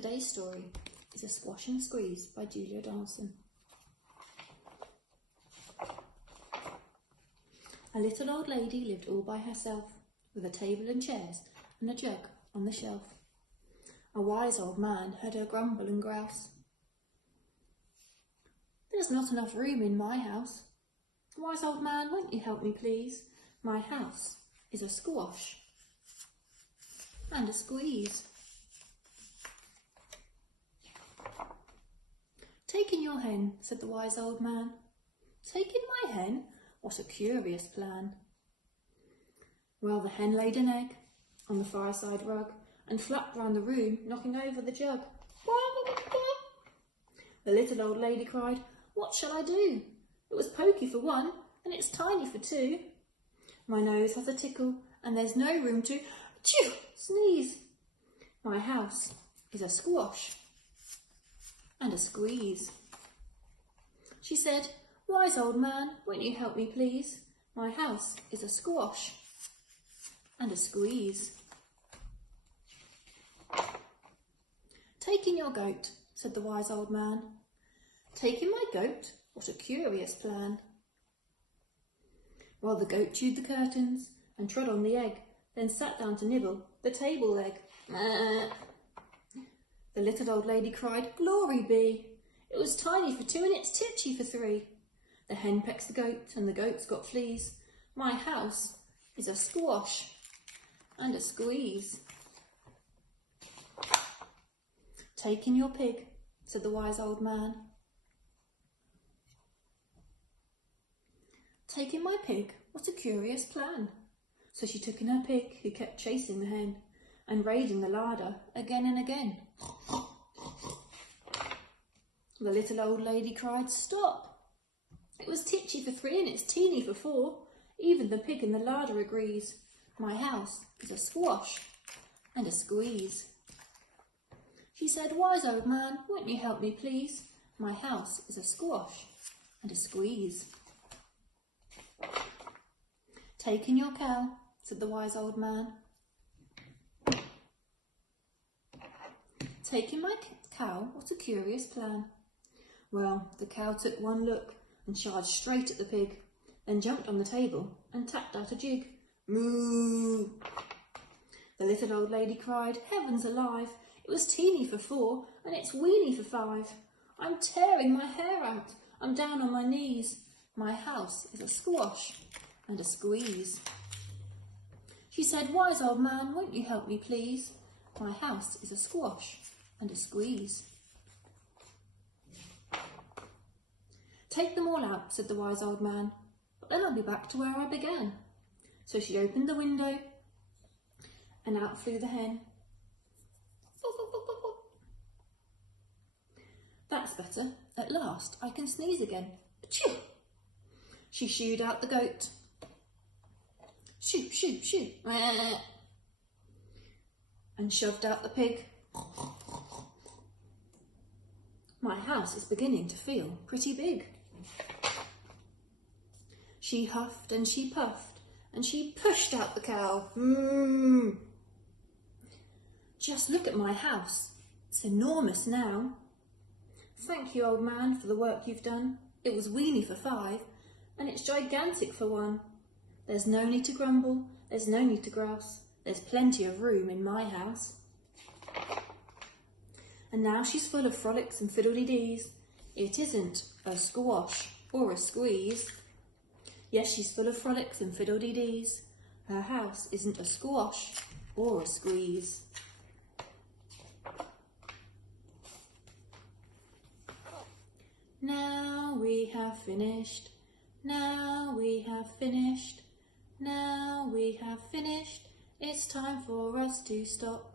Today's story is A Squash and a Squeeze by Julia Donaldson. A little old lady lived all by herself, with a table and chairs and a jug on the shelf. A wise old man heard her grumble and grouse. "There's not enough room in my house. Wise old man, won't you help me please? My house is a squash and a squeeze." "Take in your hen," said the wise old man. "Take in my hen? What a curious plan." Well, the hen laid an egg on the fireside rug and flapped round the room, knocking over the jug. The little old lady cried, "What shall I do? It was pokey for one, and it's tiny for two. My nose has a tickle, and there's no room to sneeze. My house is a squash and a squeeze." She said, "Wise old man, won't you help me please? My house is a squash and a squeeze." "Take in your goat," said the wise old man. "Take in my goat? What a curious plan." Well, the goat chewed the curtains and trod on the egg, then sat down to nibble the table leg. The little old lady cried, "Glory be! It was tiny for two and it's titchy for three. The hen pecks the goat and the goat's got fleas. My house is a squash and a squeeze." "Take in your pig," said the wise old man. "Take in my pig? What a curious plan." So she took in her pig, who kept chasing the hen and raiding the larder again and again. The little old lady cried, "Stop! It was titchy for three and it's teeny for four. Even the pig in the larder agrees. My house is a squash and a squeeze." She said, "Wise old man, won't you help me please? My house is a squash and a squeeze." "Take in your cow," said the wise old man. "Take in my cow? What a curious plan." Well, the cow took one look and charged straight at the pig, then jumped on the table and tapped out a jig. "Moo!" The little old lady cried, "Heavens alive! It was teeny for four and it's weeny for five. I'm tearing my hair out. I'm down on my knees. My house is a squash and a squeeze." She said, "Wise old man, won't you help me please? My house is a squash and a squeeze." "Take them all out," said the wise old man, "but then I'll be back to where I began." So she opened the window and out flew the hen. "That's better. At last I can sneeze again. Achoo!" She shooed out the goat. Shoo, shoo, shoo. And shoved out the pig. My house is beginning to feel pretty big. She huffed and she puffed and she pushed out the cow. Just look at my house. It's enormous now. Thank you, old man, for the work you've done. It was weeny for five and it's gigantic for one. There's no need to grumble, there's no need to grouse. There's plenty of room in my house. And now she's full of frolics and fiddle-dee-dees. It isn't a squash or a squeeze. Yes, she's full of frolics and fiddle-dee-dees. Her house isn't a squash or a squeeze. Now we have finished. Now we have finished. Now we have finished. It's time for us to stop.